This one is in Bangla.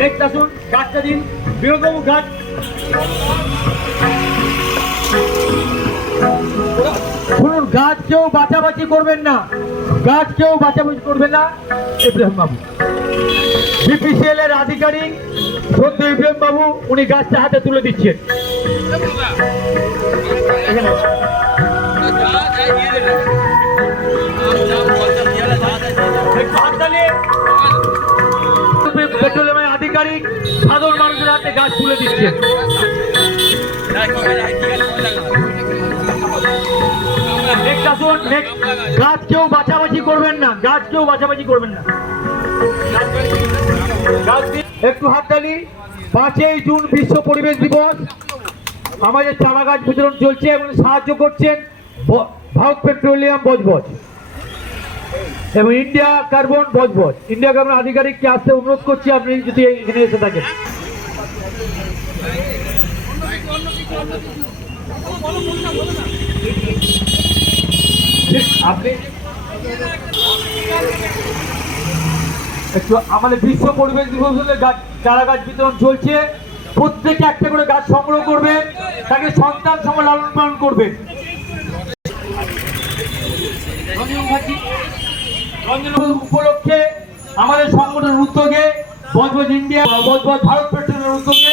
নেক্সট আসুন, গাছটা দিন। বীরবাবু গাছ। শুনুন, গাছ কেউ বাঁচাবাচি করবেন না। গাছ কেউ বাঁচাবাচি করবেন না। ইব্রাহিম বাবু বিপিসিএল এর আধিকারিক সদ্য ইব্রাহিম বাবু উনি গাছটা হাতে তুলে দিচ্ছেন। আধিকারিক সাধারণ মানুষের হাতে গাছ তুলে নেক্সট গাছ কেউ বাঁচাবাচি করবেন না, গাছ কেউ বাঁচাবাচি করবেন না। একটু হাততালি। পাঁচই জুন বিশ্ব পরিবেশ দিবস। আমাদের চারা গাছ বিতরণ চলছে এবং সাহায্য করছেন ভারত পেট্রোলিয়াম বজবজ। এবং India Carbon Budge Budge India Carbon আধিকারিককে আসতে অনুরোধ করছি, আপনি যদি এখানে এসে থাকেন। আমাদের বিশ্ব পরিবেশ দিবস হলে গাছ চারা গাছ বিতরণ চলছে। প্রত্যেকে একটা করে গাছ সংগ্রহ করবে, তাকে সন্তান সময় লালন পালন করবে। রঞ্জনবাবু উপলক্ষে আমাদের সংগঠনের উদ্যোগে বজবজ ইন্ডিয়া বজবজ ভারত পেট্রোলের উদ্যোগে